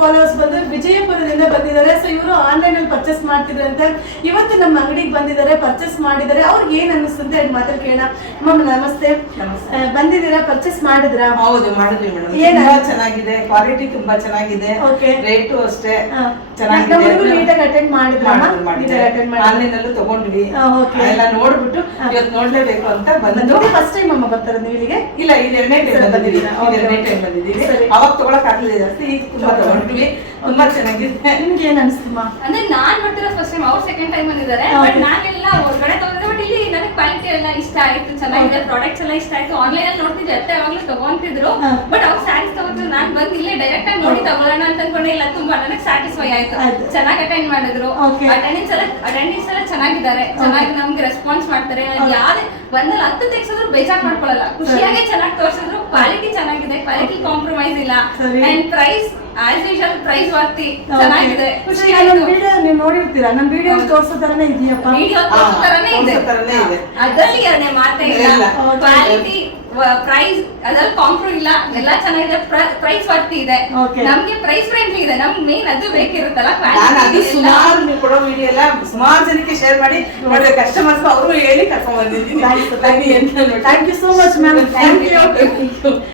Followers ಬಂದು ವಿಜಯಪುರದಿಂದ ಬಂದಿದ್ದಾರೆ. So ಇವರು ಆನ್ಲೈನ್ ಅಲ್ಲಿ ಪರ್ಚೇಸ್ ಮಾಡ್ತಿದ್ರಂತೆ. ಇವತ್ತು ನಮ್ಮ ಅಂಗಡಿಗೆ ಬಂದಿದ್ದಾರೆ, ಪರ್ಚೇಸ್ ಮಾಡಿದ್ದಾರೆ. ಅವ್ರಿಗೆ ಏನ್ ಅನಿಸ್ತು ಅಂತ ಹೇಳಿ ಮಾತಾಡ್ ಕೇಳೋಣ. ಮ್ಯಾಮ್ ನಮಸ್ತೆ. ಬಂದಿದ್ದೀರಾ, ಪರ್ಚೇಸ್ ಮಾಡಿದ್ರಾ? ಹೌದು ಮಾಡಿದ್ವಿ ಮೇಡಮ್. ತುಂಬಾ ಚೆನ್ನಾಗಿದೆ, ಕ್ವಾಲಿಟಿ ತುಂಬಾ ಚೆನ್ನಾಗಿದೆ, ರೇಟು ಅಷ್ಟೇ ಚೆನ್ನಾಗಿದೆ. ನೀಟಾಗಿ ಅಟೆಂಡ್ ಮಾಡಿದ್ರಾ? ಆನ್ಲೈನ್ ಅಲ್ಲೂ ತಗೊಂಡ್ವಿ, ಎಲ್ಲ ನೋಡ್ಬಿಟ್ಟು ಇವತ್ತು ನೋಡ್ಲೇಬೇಕು ಅಂತ ಬಂದು. ಫಸ್ಟ್ ಟೈಮ್ ಅಮ್ಮ ಬರ್ತಾರೆ ನೀವು ಇಲ್ಲಿಗೆ? ಇಲ್ಲ, ಇದು ಎರಡನೇ ಟೈಮ್ ಬಂದಿದ್ದೀವಿ. ಅವಾಗ ತಗೊಳಕ್ ಆಗ್ಲಿಲ್ಲ ಜಾಸ್ತಿ, ಈಗ ತುಂಬಾ ತಗೊಂಡ್ವಿ. ತುಂಬಾ ಚೆನ್ನಾಗಿದೆ. ನಿಮ್ಗೆ ಏನ್ ಅನಿಸ್ತಮ್ಮ? ಅಂದ್ರೆ ನಾನ್ ಮಾಡ್ತಿರೋ ಫಸ್ಟ್ ಟೈಮ್, ಅವ್ರು ಸೆಕೆಂಡ್ ಟೈಮ್ ಬಂದಿದ್ದಾರೆ. ಬಟ್ ನಾನೆಲ್ಲ ಹೊರಗಡೆ ತಗೊಂಡ್ರೆ, ಬಟ್ ಇಲ್ಲಿ ನನಗೆ ಕ್ವಾಲಿಟಿ ಎಲ್ಲ ಇಷ್ಟ ಆಯ್ತು, ಚೆನ್ನಾಗಿದೆ, ಪ್ರಾಡಕ್ಟ್ಸ್ ಎಲ್ಲ ಇಷ್ಟ ಆಯ್ತು. ಆನ್ಲೈನ್ ಅಲ್ಲಿ ನೋಡ್ತಿದ್ದೆ, ಅತ್ತೆ ಯಾವಾಗ್ಲೂ ತಗೊಂತಿದ್ರು. ಬಟ್ ಅವ್ರು ಸ್ಯಾರೀಸ್ ತಗೊಂಡ್ರು, ನಾನ್ ಬಂದು ಇಲ್ಲೇ ಡೈರೆಕ್ಟ್ ಆಗಿ ನೋಡಿ ತಗೊಳ್ಳೋಣ ಅಂತ ಅನ್ಕೊಂಡೆ. ಇಲ್ಲ, ತುಂಬಾ ನನಗೆ ಸ್ಯಾಟಿಸ್ಫೈ ಆಯ್ತು. ಚೆನ್ನಾಗಿ ಅಟೆಂಡ್ ಮಾಡಿದ್ರು. ಅಟೆಂಡೆನ್ಸ್ ಎಲ್ಲ ಚೆನ್ನಾಗಿದ್ದಾರೆ, ಚೆನ್ನಾಗಿ ನಮ್ಗೆ ರೆಸ್ಪಾನ್ಸ್ ಮಾಡ್ತಾರೆ. ಯಾವ್ದೇ ಬಂದಲ್ಲಿ 10 ತೆಗ್ಸಿದ್ರು ಬೇಜಾರ್ ಮಾಡ್ಕೊಳ್ಳಲ್ಲ, ಖುಷಿಯಾಗಿ ಚೆನ್ನಾಗಿ ತೋರಿಸಿದ್ರು. ಕ್ವಾಲಿಟಿ ಚೆನ್ನಾಗಿದೆ, ಕ್ವಾಲಿಟಿ ಕಾಂಪ್ರಮೈಸ್ ಇಲ್ಲ. And price as usual price worthy ಚೆನ್ನಾಗಿದೆ. ನೀವು ನೋಡಿರ್ತೀರಾ, ನಮ್ ವಿಡಿಯೋ ತೋರ್ಸೋ ತರನೇ ಇದೆಯಪ್ಪ. ವಿಡಿಯೋ ತೋರ್ಸೋ ತರನೇ ಇದೆ, ಅದ್ರಲ್ಲಿ ಎರಡನೇ ಮಾತೇ ಇಲ್ಲ. ಕ್ವಾಲಿಟಿ, ಪ್ರೈಸ್ ಅದ್ರಲ್ಲಿ ಕಾಂಪ್ರೋ ಇಲ್ಲ, ಎಲ್ಲ ಚೆನ್ನಾಗಿದೆ. ಪ್ರೈಸ್ ವರ್ತಿ ಇದೆ, ನಮ್ಗೆ ಪ್ರೈಸ್ ಫ್ರೆಂಡ್ಲಿ ಇದೆ. ನಮ್ಗೆ ಮೇನ್ ಅದು ಬೇಕಿರುತ್ತಲ್ಲ. ಸುಮಾರು ನೀವು ಕೊಡೋ ವಿಡಿಯೋ ಎಲ್ಲ ಸುಮಾರು ಜನಕ್ಕೆ ಶೇರ್ ಮಾಡಿ ನೋಡಿದ್ರೆ ಕಸ್ಟಮರ್ಸ್ ಅವರು ಹೇಳಿ ಕರ್ಕೊಂಡ್ ಬಂದಿದ್ದೀನಿ. Thank you so much ma'am. Thank you.